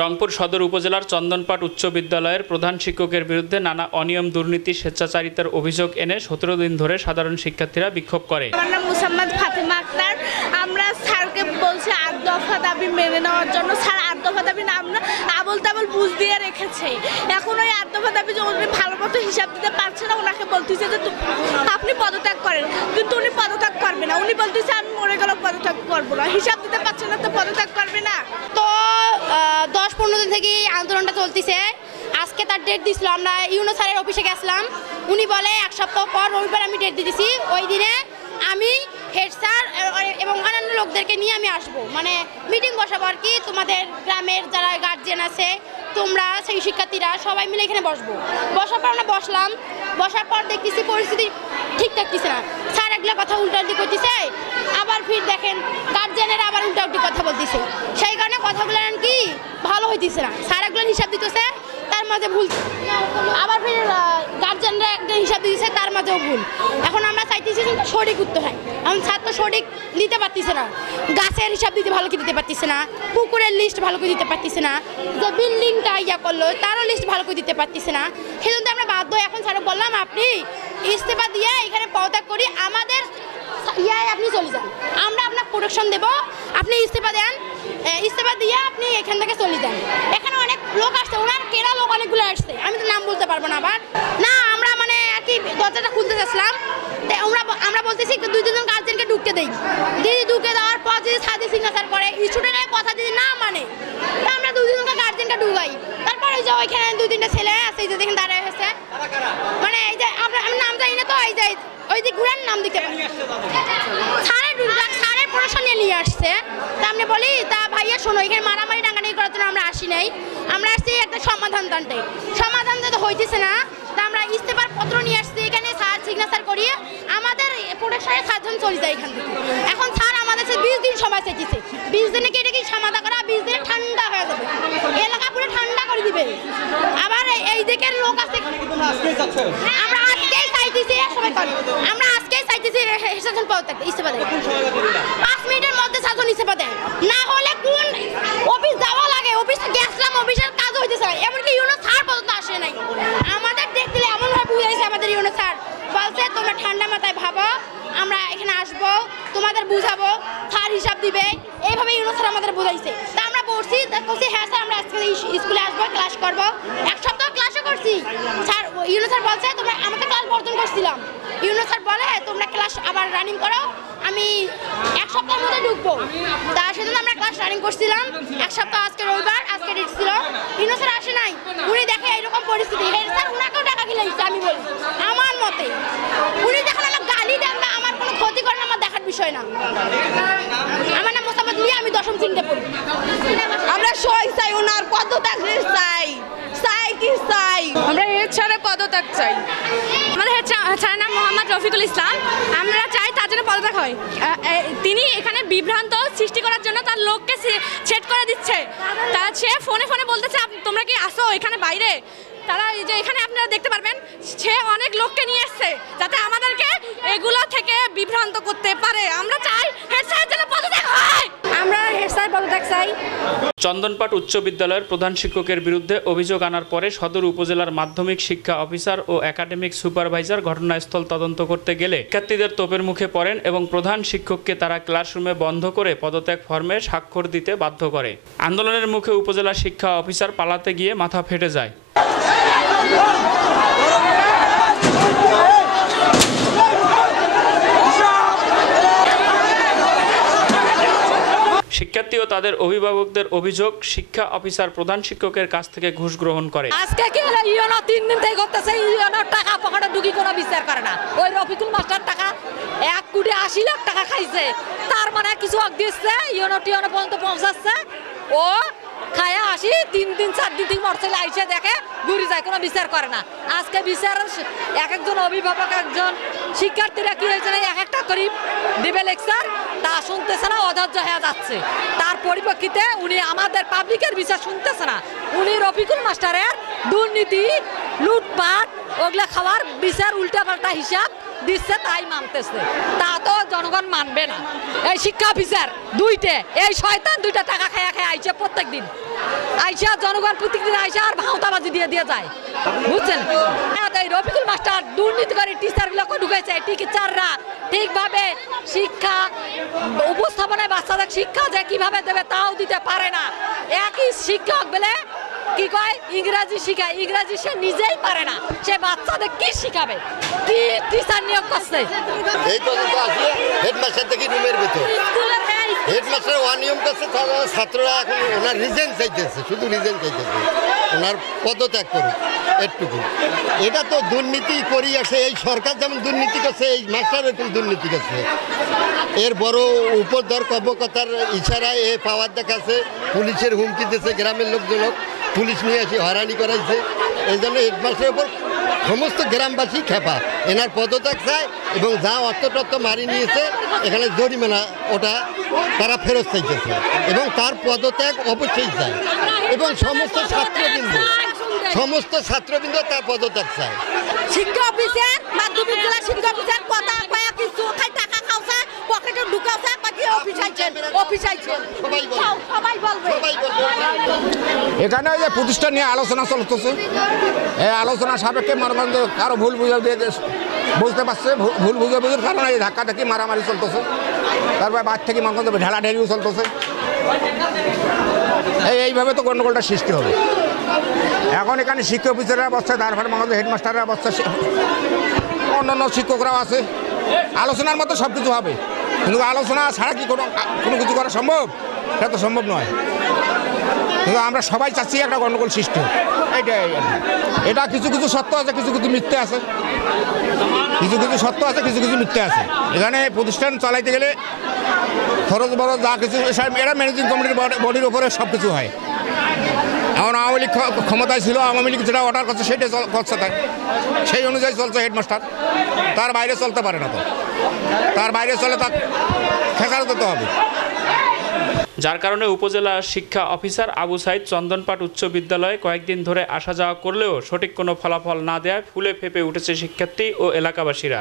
রংপুর সদর উপজেলার চন্দনপাট উচ্চ বিদ্যালয়ের প্রধান শিক্ষকের বিরুদ্ধে নানা অনিয়ম, দুর্নীতি, স্বেচ্ছাচারিতার অভিযোগ এনে 17 দিন ধরে সাধারণ শিক্ষার্থীরা বিক্ষোভ করে। আমার নাম মুসাম্মদ ফাতেমা আক্তার। আমরা স্যারকে বলছি 8 দফা দাবি মেনে নেওয়ার জন্য। স্যার 8 দফা দাবি না আমরা আবল তাবল বুঝ দিয়ে রেখেছে। এখন ওই 8 দফা দাবি উনি ভালো মতো হিসাব দিতে পারছে না। ওনাকে বলতেছে যে আপনি পদত্যাগ করেন, কিন্তু উনি পদত্যাগ করবে না। উনি বলতেছে আমি মরে গেলেও পদত্যাগ করবো না। হিসাব দিতে পারছে না তো পদত্যাগ করবে না। তো 10-15 দিন থেকে আন্দোলনটা চলতেছে। আজকে তার ডেট দিছিল। আমরা ইউনো স্যারের অফিসে গেছিলাম। উনি বলে 1 সপ্তাহ পর রবিবার আমি ডেট দিয়ে দিছি। ওই দিনে আমি হেড স্যার এবং অন্যান্য লোকদেরকে নিয়ে আমি আসবো, মানে মিটিং বসাবো আর কি। তোমাদের গ্রামের যারা গার্জিয়ান আছে, তোমরা সেই শিক্ষার্থীরা সবাই মিলে এখানে বসবো। বসার পর আমরা বসলাম। বসার পর দেখতেছি পরিস্থিতি ঠিক থাকতেছে না। স্যার এগুলো কথা উল্টাউল্টি করতেছে, আবার ফির দেখেন গার্জিয়ানেরা আবার উল্টাউল্টি কথা বলতেছে। সেই কারণে কথাগুলো কি ভালো হইতেছে না। স্যার এগুলো হিসাব দিতেছে, তার মাঝে ভুল। আবার ফির গার্জিয়ানরা একটা হিসাব দিতেছে, তার মাঝেও ভুল। এখন আমরা চাইতেছি সঠিক উত্তর হয়। এখন ছাত্র সঠিক দিতে পারতেছে না। গাছের হিসাব দিতে ভালো করে দিতে পারতেছে না। পুকুরের লিস্ট ভালো করে দিতে পারতেছে না। যে বিল্ডিংটা ইয়া করলো তারও লিস্ট ভালো করে দিতে পারতেছে না। সেজন্য আমরা বাধ্য এখন স্যার বললাম আপনি ইস্তফা দিয়ে এখানে পদত্যাগ করি, আমাদের ইয়ায় আপনি চলে যান, আমরা আপনার প্রোটেকশন দেবো, আপনি ইস্তফা দেন। ইস্তফা দিয়ে আপনি এখান থেকে চলে যান। এখানে অনেক লোক আসছে, ওনার কেরা লোক অনেকগুলো আসছে, আমি তো নাম বলতে পারবো না। আবার না আমরা মানে আর কি দরজাটা খুলতে চাচ্ছিলাম, আমরা বলতেছি 2-3 গার্জেনকে ঢুকতে দেই। দিদি ঢুকে দেওয়ার পর যদি সাথে সিগনেচার করে, স্টুডেন্টের কথা যদি না মানে, তা আমরা 2-3 গার্জেনকে ঢুকাই। তারপর ওই যে ওইখানে 2-3টা ছেলে আছে যে দেখেন দাঁড়ায় হয়েছে, মানে এই যে আমি নাম জানি না, তো এই যে ওই দিক ঘুরান নাম দিতে পারি। সারের প্রশ্ন নিয়ে আসছে। তা আমি বলি তা ভাইয়া শোনো, এখানে মারামারি ডাঙ্গানি করার জন্য আমরা আসি নাই, আমরা আসছি একটা সমাধান টানতে। সমাধান যদি হইতেছে না, তা আমরা ইস্তফার পত্র নিয়ে আসছি। এখানে স্যার সিগনেচার করিয়ে আমাদের প্রোটেকশনে 7 জন চলে যায় এখান থেকে। এখন স্যার আমাদের 20 দিন সময় চাইতেছে। 20 দিনে কি এটা কি সমাধান করা? 20 দিনে ঠান্ডা হয়ে যাবে, এলাকা পুরো ঠান্ডা করে দিবে। আবার এই দিকের লোক আছে, আমরা আজকেই চাইতেছি সবাই করে, আমরা আজকেই চাইতেছি শাসন পদত্যাগ ইস্তফা দেয়। 5 মিনিটের মধ্যে শাসন ইস্তফা দেয়, না হলে কোন অফিস যাওয়া লাগে, অফিসে গেছিলাম, অফিসের কাজ হইতেছে। এমনকি ইউনো স্যার পর্যন্ত আসে নাই। আমাদের দেখতে এমন ভাবে বুঝাইছে আমাদের ইউনো স্যার, বলছে তোমরা ঠান্ডা মাথায় ভাবো, আমরা এখানে আসবো, তোমাদের বুঝাবো, স্যার হিসাব দিবে। এইভাবে ইউনো স্যার আমাদের বুঝাইছে। তা আমরা পড়ছি, দেখছি হ্যাঁ স্যার আমরা আজকে স্কুলে আসবো, ক্লাস করবো। 1 সপ্তাহ ক্লাসও করছি। স্যার ইউনো স্যার বলছে তোমরা, আমাকে ক্লাস বর্জন করছিলাম। ইউনো স্যার বলে তোমরা ক্লাস আবার রানিং করো, আমি 1 সপ্তাহের মধ্যে ঢুকবো। তা সেজন্য আমরা ক্লাস রানিং করছিলাম 1 সপ্তাহ। আজকে রবিবার, আজকে ডেট ছিল। ইউনো স্যার আসে নাই। উনি দেখে এরকম পরিস্থিতি, হেড স্যার উনাকেও টাকা খিলাইছে। আমি বলি আমার মতে উনি যখন আমার গালি দেন না, আমার কোনো ক্ষতি করেন, আমার দেখার বিষয় না। আমার নাম মোসাম্মদ মিয়া, আমি 10ম শ্রেণীতে পড়ি। আমরা সই চাই, ওনার পদত্যাগ চাই। চাই কি চাই? আমরা হেড স্যারের পদত্যাগ চাই। আমাদের হেড স্যারের নাম মোহাম্মদ রফিকুল ইসলাম। আমরা চাই তার জন্য পদত্যাগ হয়। তিনি এখানে বিভ্রান্ত সৃষ্টি করার জন্য তার লোককে সেট করে দিচ্ছে। তারা সে ফোনে বলতেছে তোমরা কি আসো এখানে বাইরে। তারা যে এখানে আপনারা দেখতে পারবেন, সে অনেক লোককে নিয়ে এসছে যাতে আমাদেরকে এগুলো থেকে বিভ্রান্ত করতে পারে। আমরা চাই হেড স্যারের জন্য পদত্যাগ হয়। আমরা হেড স্যার পদত্যাগ চাই। চন্দনপাট উচ্চ বিদ্যালয়ের প্রধান শিক্ষকের বিরুদ্ধে অভিযোগ আনার পরে সদর উপজেলার মাধ্যমিক শিক্ষা অফিসার ও একাডেমিক সুপারভাইজার ঘটনাস্থল তদন্ত করতে গেলে শিক্ষার্থীদের তোপের মুখে পড়েন এবং প্রধান শিক্ষককে তারা ক্লাসরুমে বন্ধ করে পদত্যাগ ফর্মে স্বাক্ষর দিতে বাধ্য করে। আন্দোলনের মুখে উপজেলা শিক্ষা অফিসার পালাতে গিয়ে মাথা ফেটে যায়। শিক্ষার্থী ও তাদের অভিভাবকদের অভিযোগ, শিক্ষা অফিসার প্রধান শিক্ষকের কাছ থেকে ঘুষ গ্রহণ করে। আজকে কি হলো, ইউনো 3 দিন থেকে করতেছে, ইউনোর টাকা পকেটে ঢুকি কোনো বিচার করে না। ওই রফিকুল মাস্টার টাকা 1 কোটি 80 লাখ টাকা খাইছে, তার মানে কিছু হক দিচ্ছে, ইউনো টিউনো পর্যন্ত পৌঁছাচ্ছে। ও খায়া আসি 3 দিন 4 দিন থেকে মরচলে আইসে দেখে ঘুরি যায়, কোনো বিচার করে না। আজকে বিচার একজন অভিভাবক, একজন শিক্ষার্থীরা কি হয়েছে এক একটা করে দিবে লেকচার, তা শুনতেছে না, অধৈর্য হয়ে যাচ্ছে। তার পরিপ্রেক্ষিতে উনি আমাদের পাবলিকের বিচার শুনতেছে না। উনি রফিকুল মাস্টারের দুর্নীতি, লুটপাট ওগুলা খাওয়ার বিচার, উল্টাপাল্টা হিসাব দিচ্ছে তাই মানতেছে, তা তো জনগণ মানবে না। এই শিক্ষা অফিসার দুইটে, এই শয়তান দুইটা টাকা খেয়ে খেয়ে আইছে প্রত্যেক দিন, আইসা জনগণ প্রত্যেকদিন আইসা আর ভাওতাবাজি দিয়ে যায়, বুঝছেন? এই রফিকুল মাস্টার দুর্নীতি করে টিচারগুলোকে ঢুকেছে, টিচাররা ঠিকভাবে শিক্ষা উপস্থাপনায় বাচ্চাদের শিক্ষা যে কিভাবে দেবে তাও দিতে পারে না। একই শিক্ষক বলে কি কয় ইংরাজি শিখায়, ইংরাজি সে নিজেই পারে না, সে বাচ্চাদের কি শিখাবে? কি টিচার নিয়োগ করছে? এই পর্যন্ত আসলে হেডমাস্টার থেকে রুমের ভেতর হেডমাস্টার অনিয়ম করছে, তারা ছাত্ররা এখন ওনার রিজেন চাইতেছে, শুধু রিজেন চাইতেছে, ওনার পদত্যাগ করুক এটুকু। এটা তো দুর্নীতি করি আসে, এই সরকার যেমন দুর্নীতি করছে এই মাস্টার এরকম দুর্নীতি করছে। এর বড় উপরদর কর্মকর্তার ইশারায় এ পাওয়ার দেখাচ্ছে, পুলিশের হুমকি দিয়েছে, গ্রামের লোকজন পুলিশ নিয়ে এসে হয়রানি করাইছে। এই জন্য হেডমাস্টারের উপর সমস্ত গ্রামবাসী খেপা, এনার পদত্যাগ চায় এবং যা অর্থটত্ত মারি নিয়েছে এখানে জরিমানা ওটা তারা ফেরত চাইতেছে এবং তার পদত্যাগ অবশ্যই চায় এবং সমস্ত ছাত্রবৃন্দ তার পদত্যাগ চায়। শিক্ষা অফিসের মাধ্যমিক জেলা শিক্ষা অফিসের কথা কয়া কিছু খাই টাকা খাওয়া পকেটে ঢুকাওছে বাকি অফিস আইছেন সবাই বলবে। এখানে যে প্রতিষ্ঠান নিয়ে আলোচনা চলতেছে, এই আলোচনা সাপেক্ষে মনে কারো ভুল বুঝে দিয়ে বুঝতে পারছে, ভুল বুঝে বুঝুর কারণে এই ধাক্কা ধাক্কি মারামারি চলতেছে, তারপরে বাদ থেকে মনে করতে ঢেলাঢেলিও চলতেছে। এইভাবে তো গণ্ডগোলটা সৃষ্টি হবে। এখন এখানে শিক্ষা অফিসাররা বসছে, তারপরে মনে করতে হেডমাস্টাররা বসছে, অন্যান্য শিক্ষকরাও আছে। আলোচনার মতো সব কিছু হবে, কিন্তু আলোচনা ছাড়া কি কোনো কিছু করা সম্ভব? সেটা তো সম্ভব নয়। কিন্তু আমরা সবাই চাচ্ছি একটা গণ্ডগোল সৃষ্টি হোক, এইটাই। এটা কিছু কিছু সত্য আছে, কিছু কিছু মিথ্যে আছে, কিছু কিছু সত্য আছে, কিছু কিছু মিথ্যে আছে। এখানে প্রতিষ্ঠান চালাইতে গেলে খরচ বড় যা কিছু এরা ম্যানেজিং কমিটির বডির ওপরে সব কিছু হয়। এখন আওয়ামী লীগ ক্ষমতায় ছিল, আওয়ামী লীগ যেটা অর্ডার করছে সেটাই করছে, তাই সেই অনুযায়ী চলছে হেডমাস্টার, তার বাইরে চলতে পারে না। তো তার বাইরে চলে তার খেসারত দিতে হবে। যার কারণে উপজেলা শিক্ষা অফিসার আবু সাইদ চন্দনপাট উচ্চ বিদ্যালয়ে কয়েকদিন ধরে আসা যাওয়া করলেও সঠিক কোনো ফলাফল না দেওয়ায় ফুলে ফেপে উঠেছে শিক্ষার্থী ও এলাকাবাসীরা।